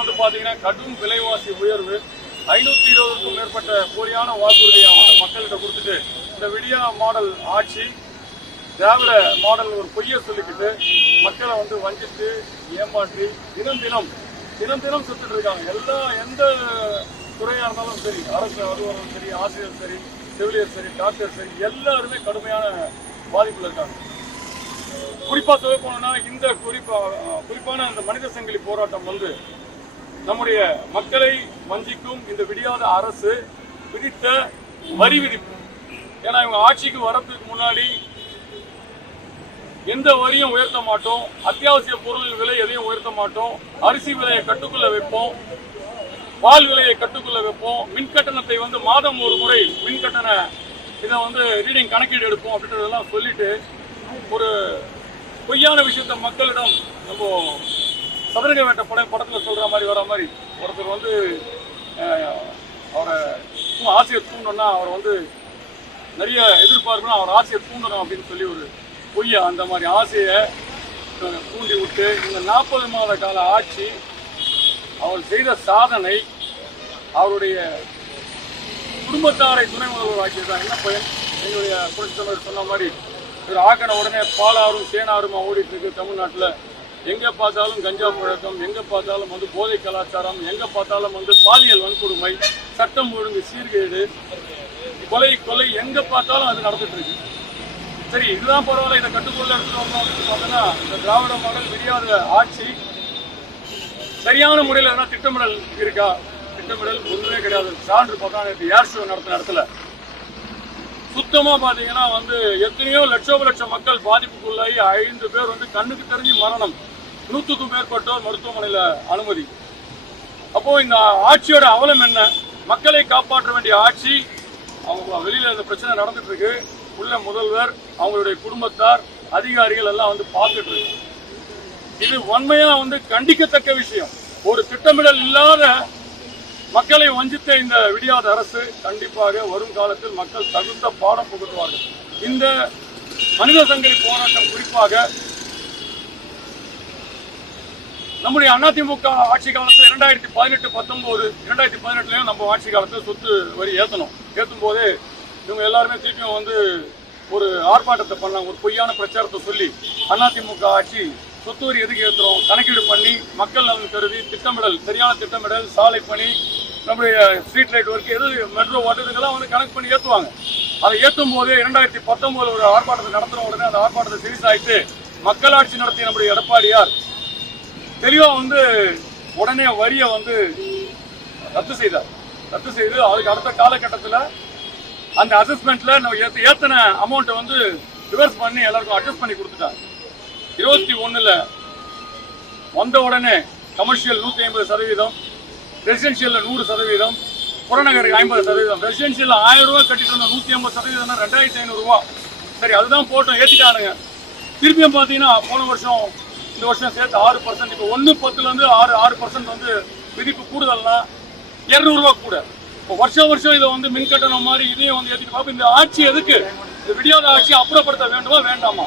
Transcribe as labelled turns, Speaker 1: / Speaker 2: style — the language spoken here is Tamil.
Speaker 1: வந்து பாத்தீங்கன்னா கடும் விலைவாசி உயர்வு. ஐநூத்தி இருபதுக்கும் மேற்பட்ட போலியான வாக்குறுதியை வந்து மக்கள்கிட்ட கொடுத்துட்டு இந்த விடியா மாடல் ஆட்சி திராவிட மாடல் ஒரு பொய்யை சொல்லிக்கிட்டு மக்களை வந்து வஞ்சித்து ஏமாற்றி தினம் தினம் தினம் தினம் சுத்திட்டு இருக்காங்க. எல்லா எந்த துறையா இருந்தாலும் சரி அரசு அலுவலகம் சரி ஆசிரியர் சரி செவிலியர் சரி டாக்டர் சரி எல்லாருமே கடுமையான பாதிப்புல இருக்காங்க. குறிப்பா சொல்ல போனோம்னா இந்த குறிப்பா குறிப்பான அந்த மனித சங்கிலி போராட்டம் வந்து நம்முடைய மக்களை வஞ்சிக்கும் இந்த விடியாத அரசு விதித்த வரி விதிப்பு. ஏன்னா இவங்க ஆட்சிக்கு வரதுக்கு முன்னாடி எந்த வரியும் உயர்த்த மாட்டோம். அத்தியாவசிய பொருள் விலை எதையும் உயர்த்த மாட்டோம். அரிசி விலையை கட்டுக்குள்ள வைப்போம். பால் விலையை கட்டுக்குள்ள வைப்போம். மின் கட்டணத்தை வந்து மாதம் ஒரு முறை மின் கட்டண இதை வந்து ரீடிங் கணக்கீடு எடுப்போம் அப்படின்றதெல்லாம் சொல்லிட்டு ஒரு பொய்யான விஷயத்த மக்களிடம் நம்ம சதுரங்க வேட்ட படம் படத்தில் சொல்கிற மாதிரி வர மாதிரி ஒருத்தர் வந்து அவரை சும்மா ஆசையை தூண்டணும்னா அவர் வந்து நிறைய எதிர்பார்க்கணும் அவர் ஆசையை தூண்டணும் அப்படின்னு சொல்லி ஒரு பொய்யா அந்த மாதிரி ஆசையை தூண்டி விட்டு இந்த நாற்பது மாத கால ஆட்சி அவர் செய்த சாதனை அவருடைய குடும்பத்தாரை துணை முதல்வர் ஆக்கியதுதான். என்ன பயன்? எங்களுடைய புரட்சித்தலைவர் சொன்ன மாதிரி இவர் ஆக்கின உடனே பாலாரும் சேனாருமா ஓடிட்டு இருக்கு தமிழ்நாட்டில். எங்க பார்த்தாலும் கஞ்சா பழக்கம் எங்க பார்த்தாலும் வந்து போதை கலாச்சாரம் எங்க பார்த்தாலும் வந்து பாலியல் வன்கொடுமை சட்டம் ஒழுங்கு சீர்கேடு கொலை கொலை எங்க பார்த்தாலும் அது நடந்துட்டு இருக்கு. சரி இதுதான் பரவாயில்ல இதை கட்டுக்குள்ள எடுத்துட்டு வரணும் அப்படின்னு பார்த்தோன்னா இந்த திராவிட மாடல் விரியாத ஆட்சி சரியான முறையில் எதனா திட்டமிடல் இருக்கா? திட்டமிடல் ஒன்றுமே கிடையாது. சான்று பார்த்தா நேற்று ஏர் ஷோ நடத்தின இடத்துல சுத்தமாக பார்த்தீங்கன்னா வந்து எத்தனையோ லட்சோப லட்சம் மக்கள் பாதிப்புக்குள்ளாகி ஐந்து பேர் வந்து கண்ணுக்கு தெரிஞ்சு மரணம். நூற்றுக்கும் மேற்பட்டோர் மருத்துவமனையில் அனுமதி. அப்போது இந்த ஆட்சியோட அவலம் என்ன? மக்களை காப்பாற்ற வேண்டிய ஆட்சி அவங்க வெளியில் இந்த பிரச்சனை நடந்துட்டு இருக்கு உள்ள முதல்வர் அவங்களுடைய குடும்பத்தார் அதிகாரிகள் எல்லாம் வந்து பார்த்துட்டு இருக்கு இது உண்மையாக வந்து கண்டிக்கத்தக்க விஷயம். ஒரு திட்டமிடல் இல்லாத மக்களை வஞ்சித்த இந்த விடியாத அரசு கண்டிப்பாக வரும் காலத்தில் மக்கள் தகுந்த பாடம் புகட்டுவார்கள். இந்த மனித சங்கிலி போராட்டம் குறிப்பாக நம்முடைய அதிமுக ஆட்சி காலத்தில் இரண்டாயிரத்தி பதினெட்டு பத்தொன்பது இரண்டாயிரத்தி பதினெட்டுலயும் நம்ம ஆட்சி காலத்தில் சொத்து வரி ஏத்தணும். ஏத்தும் போது இவங்க எல்லாருமே திருப்பியும் வந்து ஒரு ஆர்ப்பாட்டத்தை பண்ணாங்க ஒரு பொய்யான பிரச்சாரத்தை சொல்லி அதிமுக ஆட்சி சொத்து வரி எதுக்கு ஏத்துறோம்? கணக்கீடு பண்ணி மக்கள் நலன் கருதி திட்டமிடல் சரியான திட்டமிடல் சாலை பணி நம்முடைய ஸ்ட்ரீட் லைட் ஒர்க் எது மெட்ரோ வாட்டர் வந்து கணக்கு பண்ணி ஏற்றுவாங்க அதை ஏற்றும் போது இரண்டாயிரத்தி பத்தொம்போதில் ஒரு ஆர்ப்பாட்டத்தை நடத்துற உடனே அந்த ஆர்ப்பாட்டத்தை சீரியஸாயிட்டு மக்களாட்சி நடத்திய நம்முடைய எடப்பாடியார் தெளிவாக வந்து உடனே வரியை வந்து ரத்து செய்தார். ரத்து செய்து அதுக்கு அடுத்த காலகட்டத்தில் அந்த அசஸ்மெண்ட்ல நம்ம ஏத்த- ஏத்தன அமௌண்ட்டை வந்து ரிவர்ஸ் பண்ணி எல்லாருக்கும் அட்ஜஸ்ட் பண்ணி கொடுத்துட்டாங்க. இருபத்தி ஒண்ணுல வந்த உடனே கமர்ஷியல் நூத்தி ஐம்பது சதவீதம் ரெசிடென்ஷியல்ல நூறு சதவீதம் புறநகர் ஐம்பது சதவீதம். ரெசிடென்ஷியல் ஆயிரம் ரூபாய் கட்டிட்டு இருந்த நூத்தி ஐம்பது சதவீதம் ரெண்டாயிரத்தி ஐநூறு ரூபாய் சரி அதுதான் போட்டோம் ஏற்றிட்டானுங்க திருப்பியும் பார்த்தீங்கன்னா போன வருஷம் இந்த வருஷம் சேர்த்து ஆறு பர்சன்ட் இப்போ ஒன்று பத்துலேருந்து ஆறு ஆறு பர்சன்ட் வந்து விதிப்பு கூடுதல்னா இரநூறுவா கூட. இப்போ வருஷம் வருஷம் இதை வந்து மின் கட்டணம் மாதிரி இதையும் வந்து ஏற்றிட்டு பார்ப்போம் இந்த ஆட்சி எதுக்கு? இந்த விடியாத ஆட்சி அப்புறப்படுத்த வேண்டுமா வேண்டாமா?